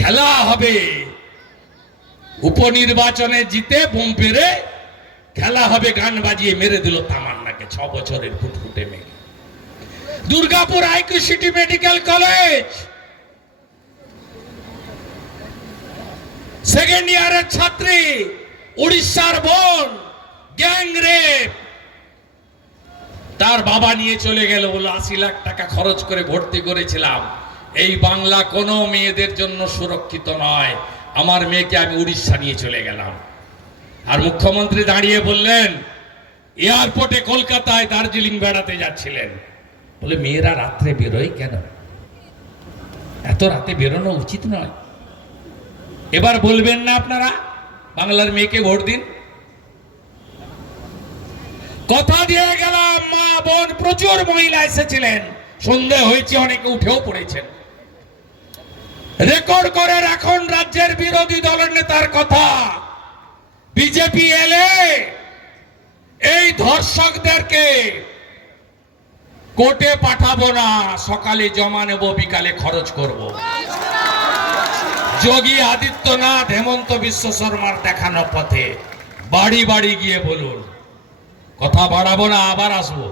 খেলা হবে, উপনির্বাচনে জিতে বোম পেরে খেলা হবে, গান বাজিয়ে মেরে দিল তামান্নাকে 6 বছরের ফুটফুটে মেয়ে। Durgapur IQ city medical college second ইয়ারের ছাত্রী, উড়িষ্যার বোন, গ্যাং রেপ। তার বাবা নিয়ে চলে গেল, বলল 80 লাখ টাকা খরচ করে ভর্তি করেছিলাম, এই বাংলা কোনো মেয়েদের জন্য সুরক্ষিত নয়, আমার মেয়েকে আমি উড়িষ্যা নিয়ে চলে গেলাম। আর মুখ্যমন্ত্রী দাঁড়িয়ে বললেন, এয়ারপোর্টে কলকাতায় দার্জিলিং বেড়াতে যাচ্ছিলেন, বলে মেয়েরা রাত্রে বেরোয় কেন? এত রাতে বেরোনো উচিত নয়। এবার বলবেন না আপনারা বাংলার মেয়েকে ভোট দিন? কথা দিয়ে গেলাম, মা বোন প্রচুর মহিলা এসেছিলেন, সন্দেহ হয়েছে অনেকে উঠেও পড়েছেন। রেকর্ড করে রাখুন রাজ্যের বিরোধী দলের নেতার কথা, বিজেপি এলে এই ধর্ষকদেরকে কোর্টে পাঠাবো না, সকালে জমা নেব, বিকালে খরচ করব। যোগী আদিত্যনাথ, হেমন্ত বিশ্ব শর্মার দেখানো পথে বাড়ি বাড়ি গিয়ে বলুন। কথা বাড়াবো না, আবার আসবো।